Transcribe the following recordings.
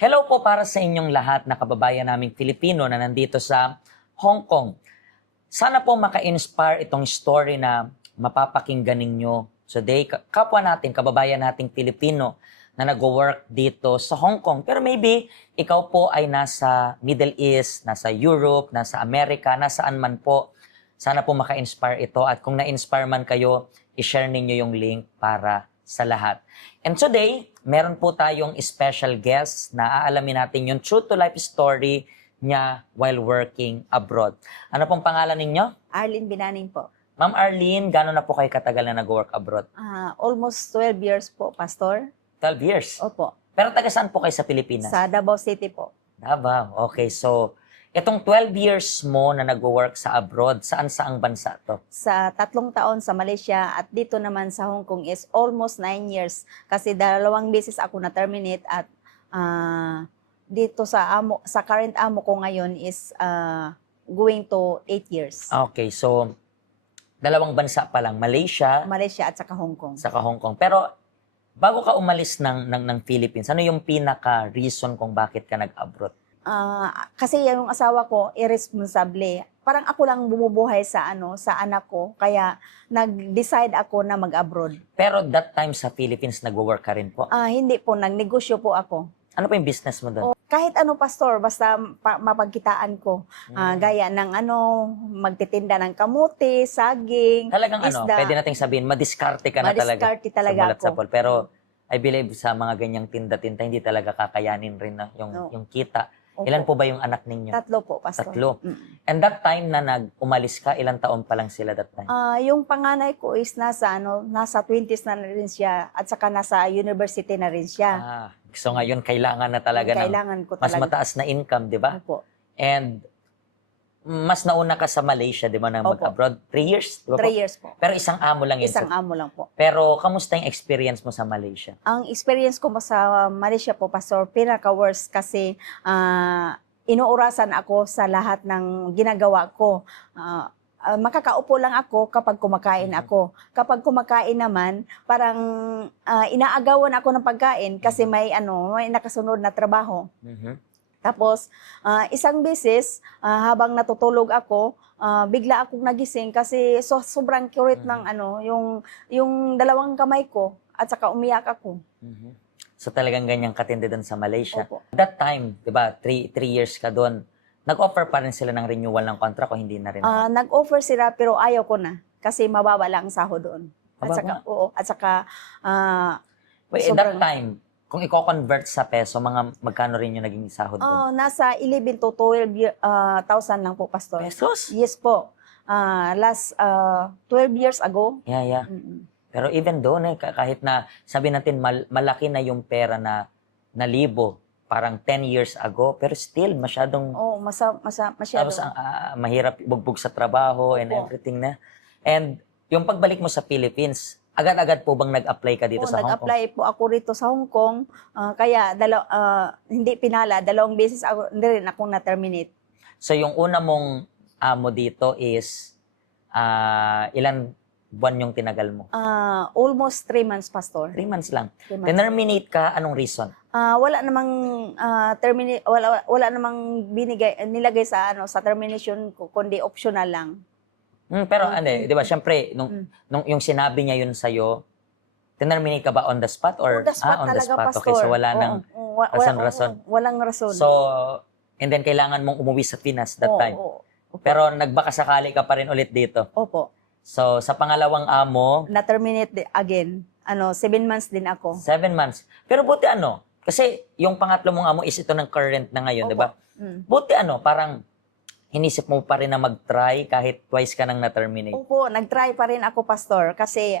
Hello po para sa inyong lahat na kababayan naming Pilipino na nandito sa Hong Kong. Sana po maka-inspire itong story na mapapakinggan ninyo today. Kapwa natin, kababayan nating Pilipino na nag-work dito sa Hong Kong. Pero maybe ikaw po ay nasa Middle East, nasa Europe, nasa Amerika, nasaan man po. Sana po maka-inspire ito at kung na-inspire man kayo, i-share ninyo yung link para sa lahat. And today, meron po tayong special guest na aalamin natin yung true to life story niya while working abroad. Ano pong pangalan ninyo? Arlene Binaning po. Ma'am Arlene, gano'n na po kayo katagal na nag-work abroad? Almost 12 years po, Pastor. 12 years? Opo. Pero taga saan po kayo sa Pilipinas? Sa Davao City po. Davao. Okay, so itong 12 years mo na nag-work sa abroad, saan-saang bansa to? Sa 3 taon sa Malaysia at dito naman sa Hong Kong is almost 9 years. Kasi 2 beses ako na-terminate at dito sa current amo ko ngayon is going to 8 years. Okay, so 2 bansa pa lang, Malaysia, Malaysia at saka Hong Kong. saka Hong Kong. Pero bago ka umalis ng Philippines, ano yung pinaka-reason kung bakit ka nag-abroad? Kasi yung asawa ko irresponsible. Parang ako lang bumubuhay sa anak ko kaya nag-decide ako na mag-abroad. Pero that time sa Philippines, nag-work ka rin po. Hindi po, nagnegosyo po ako. Ano pa yung business mo doon? Kahit pastor, basta mapagkitaan ko. Gaya ng magtitinda ng kamuti, saging, Talagang isda. pwede nating sabihin, madiskarte ka na talaga. Madiskarte talaga sa mulat ako. sa pool. Pero I believe sa mga ganyang tinda-tinda, hindi talaga kakayanin rin na yung kita. Opo. Ilan po ba yung anak ninyo? 3 po, pastor. 3. Mm. And that time na umalis ka, ilang taon pa lang sila that time? Yung panganay ko is nasa 20s na rin siya at saka nasa university na rin siya. So ngayon, kailangan na talaga ng Kailangan ko mas talaga. mataas na income, di ba? Opo. And mas nauna ka sa Malaysia, di ba, na Opo. mag-abroad? 3 years, di ba 3 po? years po. Pero isang amo lang yun. Isang amo lang po. Pero kamusta yung experience mo sa Malaysia? Ang experience ko sa Malaysia po, pastor, pinaka-worst kasi inuurasan ako sa lahat ng ginagawa ko. Makakaupo lang ako kapag kumakain ako. Kapag kumakain naman, parang inaagawan ako ng pagkain kasi may nakasunod na trabaho. Mhm. Tapos, isang beses, habang natutulog ako, bigla akong nagising kasi sobrang cute ng yung 2 kamay ko at saka umiyak ako. Mhm. So talagang ganyang katindi doon sa Malaysia. Opo. That time, di ba, 3 years ka doon, nag-offer pa rin sila ng renewal ng contract o hindi na rin? Nag-offer sila pero ayaw ko na kasi mababa lang ang sahod doon. At saka, Mababa? oo, at saka Wait, at that sobrang- time, kung i-convert sa peso, magkano rin yung naging sahod doon? nasa 11 to 12,000 lang po, pastor. Pesos? Yes po. Last 12 years ago. Yeah. Mm-mm. Pero even doon, kahit na sabi natin malaki na yung pera na libo, parang 10 years ago, pero still masyadong Masyado. tapos mahirap bugbog sa trabaho and Opo. everything na. And yung pagbalik mo sa Philippines, agad-agad po bang nag-apply ka dito sa Hong Kong? Nag-apply po ako rito sa Hong Kong. Kaya hindi pinala, 2 beses hindi rin ako na-terminate. So yung una mong amo dito is ilan buwan yung tinagal mo? Almost 3 months, pastor. 3 months lang. 3 months. Terminate ka, anong reason? Wala namang wala namang nilagay sa termination ko kundi optional lang. Pero di ba, syempre, nung yung sinabi niya yun sa'yo, terminate ka ba on the spot? Or, On the spot on the talaga, spot. pastor. Okay, so wala nang rason-rason. Walang rason. So, and then kailangan mong umuwi sa Pinas that time. Oo. Pero nagbakasakali ka pa rin ulit dito. Opo. So, sa pangalawang amo, Na-terminate again. 7 months din ako. 7 months. Pero buti kasi yung pangatlo mong amo is ito ng current na ngayon, Opo. di ba? Mm. Buti parang hinisip mo pa rin na mag-try kahit twice ka nang na-terminate. Opo, nag-try pa rin ako, pastor, kasi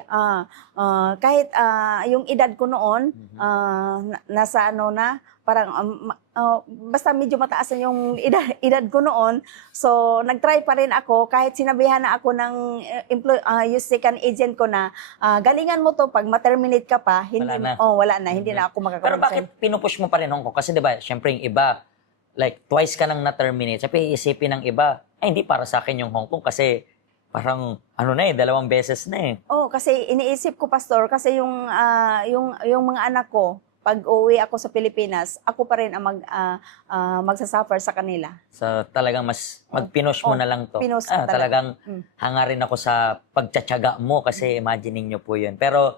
kahit yung edad ko noon, nasa parang basta medyo mataas na yung edad ko noon. So, nag-try pa rin ako kahit sinabihan na ako ng yung second agent ko na galingan mo to pag ma-terminate ka pa, hindi Wala na. hindi na ako Pero makakapunta. bakit pinupush mo pa rin Hong Kong? Kasi di ba, syempre yung iba, like twice ka nang na-terminate. Siyempre, isipin ng iba, hindi para sa akin yung Hong Kong kasi parang 2 beses na eh. Kasi iniisip ko, pastor, kasi yung mga anak ko, pag uwi ako sa Pilipinas, ako pa rin ang magsasuffer sa kanila. So talagang mas magpinush mo na lang to. Pinush Talagang hangarin ako sa pagtsatsaga mo kasi imagine niyo po yun. Pero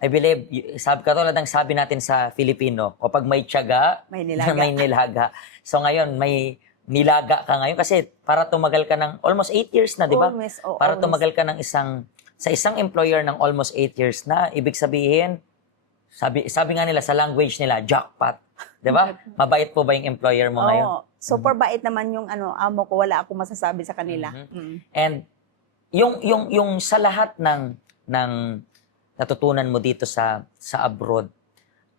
I believe, sabi katulad ng sabi natin sa Filipino, kapag may tiyaga, May nilaga. may nilaga. So ngayon, may nilaga ka ngayon kasi para tumagal ka ng almost 8 years na, di ba? Para tumagal ka ng sa isang employer ng almost 8 years na, ibig sabihin, sabi nga nila sa language nila, jackpot. 'Di ba? Mabait po ba yung employer mo ngayon? Oo. Super bait naman yung amo ko, wala akong masasabi sa kanila. And yung sa lahat ng natutunan mo dito sa abroad,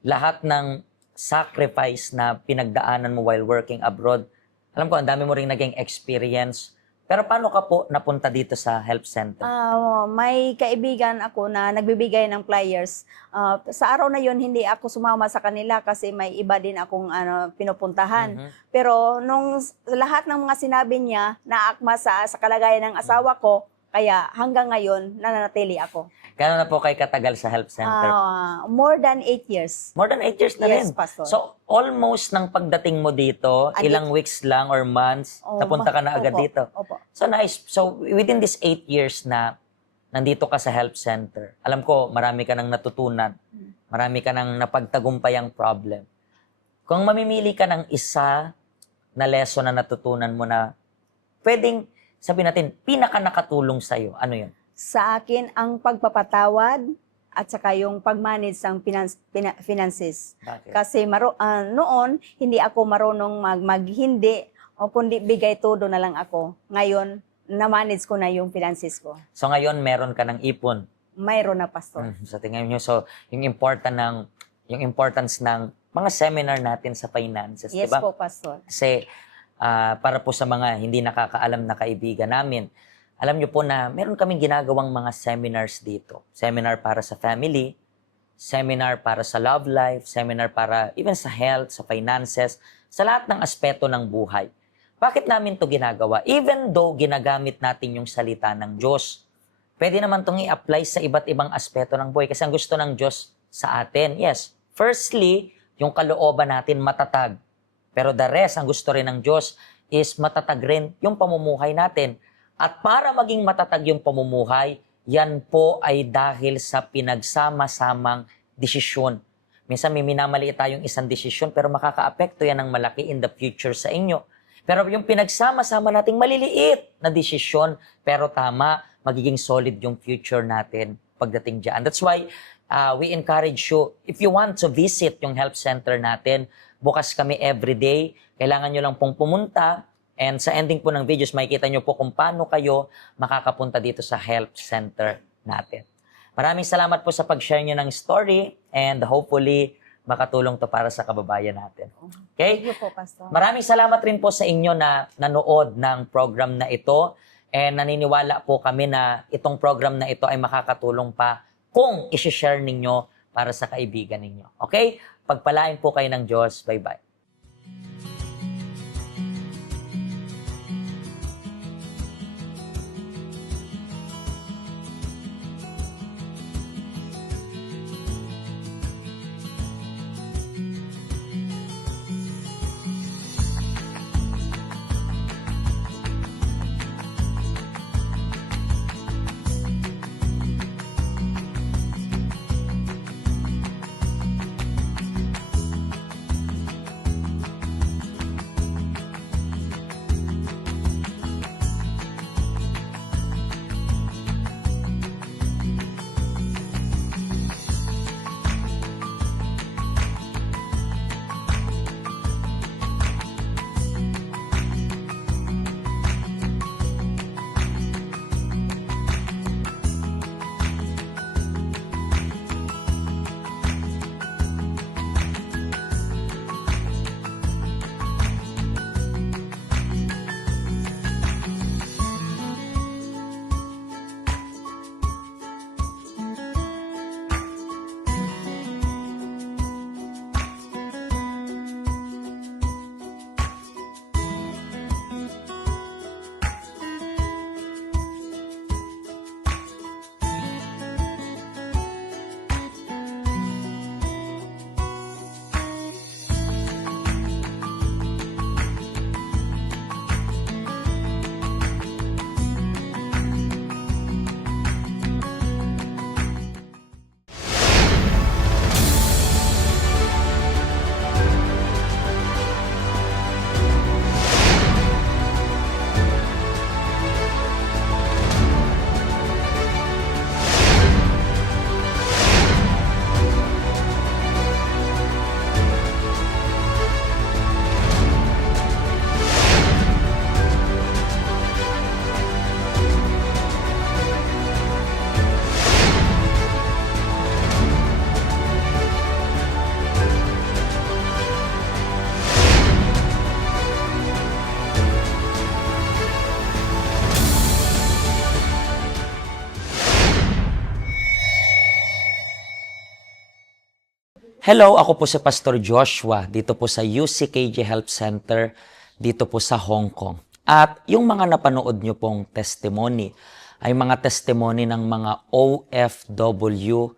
lahat ng sacrifice na pinagdaanan mo while working abroad, alam ko ang dami mo ring naging experience. Pero paano ka po napunta dito sa help center? May kaibigan ako na nagbibigay ng flyers. Sa araw na yon hindi ako sumama sa kanila kasi may iba din akong pinupuntahan. Pero nung lahat ng mga sinabi niya, naakma sa kalagayan ng asawa ko, kaya hanggang ngayon nananatili ako. Kailan na po kayo katagal sa help center? More than 8 years. More than 8 years na rin. Yes, Pastor. So, almost ng pagdating mo dito, ilang weeks lang or months, napunta ka na agad dito. Opo. So, nice. So, within this 8 years na nandito ka sa help center, alam ko, marami ka nang natutunan. Marami ka nang napagtagumpayang problem. Kung mamimili ka ng isa na lesson na natutunan mo na pwedeng, sabihin natin, pinaka nakatulong sa'yo, ano yun? Sa akin, ang pagpapatawad at saka yung pag-manage ng finances. Bakit? Kasi noon, hindi ako marunong maghindi o kundi bigay todo na lang ako. Ngayon, na-manage ko na yung finances ko. So ngayon, meron ka ng ipon. Mayroon na, Pastor. Sa tingin nyo, so yung importance ng mga seminar natin sa finances, Yes diba? po, Pastor. Kasi para po sa mga hindi nakakaalam na kaibigan namin, alam nyo po na meron kaming ginagawang mga seminars dito. Seminar para sa family, seminar para sa love life, seminar para even sa health, sa finances, sa lahat ng aspeto ng buhay. Bakit namin to ginagawa? Even though ginagamit natin yung salita ng Diyos, pwede naman itong i-apply sa iba't ibang aspeto ng buhay kasi ang gusto ng Diyos sa atin. Yes, firstly, yung kalooban natin matatag. Pero the rest, ang gusto rin ng Diyos is matatag rin yung pamumuhay natin. At para maging matatag yung pamumuhay, yan po ay dahil sa pinagsama-samang desisyon. Minsan may minamaliit tayong isang desisyon pero makaka-apekto yan ng malaki in the future sa inyo. Pero yung pinagsama-sama nating maliliit na desisyon pero tama, magiging solid yung future natin pagdating dyan. That's why we encourage you, if you want to visit yung help center natin, bukas kami everyday. Kailangan nyo lang pong pumunta. And sa ending po ng videos, makikita nyo po kung paano kayo makakapunta dito sa help center natin. Maraming salamat po sa pag-share nyo ng story and hopefully makatulong to para sa kababayan natin. Okay? Thank you po, Pastor. Maraming salamat rin po sa inyo na nanood ng program na ito. And naniniwala po kami na itong program na ito ay makakatulong pa kung isi-share ninyo para sa kaibigan ninyo. Okay? Pagpalain po kayo ng Diyos. Bye-bye. Hello, ako po si Pastor Joshua dito po sa UCKJ Health Center dito po sa Hong Kong. At yung mga napanood nyo pong testimony ay mga testimony ng mga OFW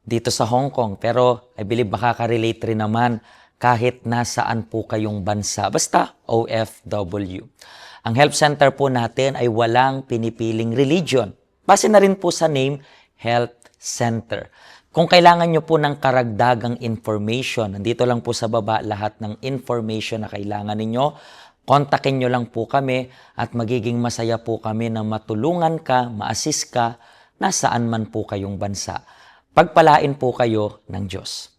dito sa Hong Kong. Pero I believe makaka-relate rin naman kahit nasaan po kayong bansa. Basta OFW. Ang health center po natin ay walang pinipiling religion. Base na rin po sa name, Health Center. Kung kailangan nyo po ng karagdagang information, nandito lang po sa baba lahat ng information na kailangan ninyo. Kontakin nyo lang po kami at magiging masaya po kami na matulungan ka, ma-assist ka, nasaan man po kayong bansa. Pagpalain po kayo ng Diyos.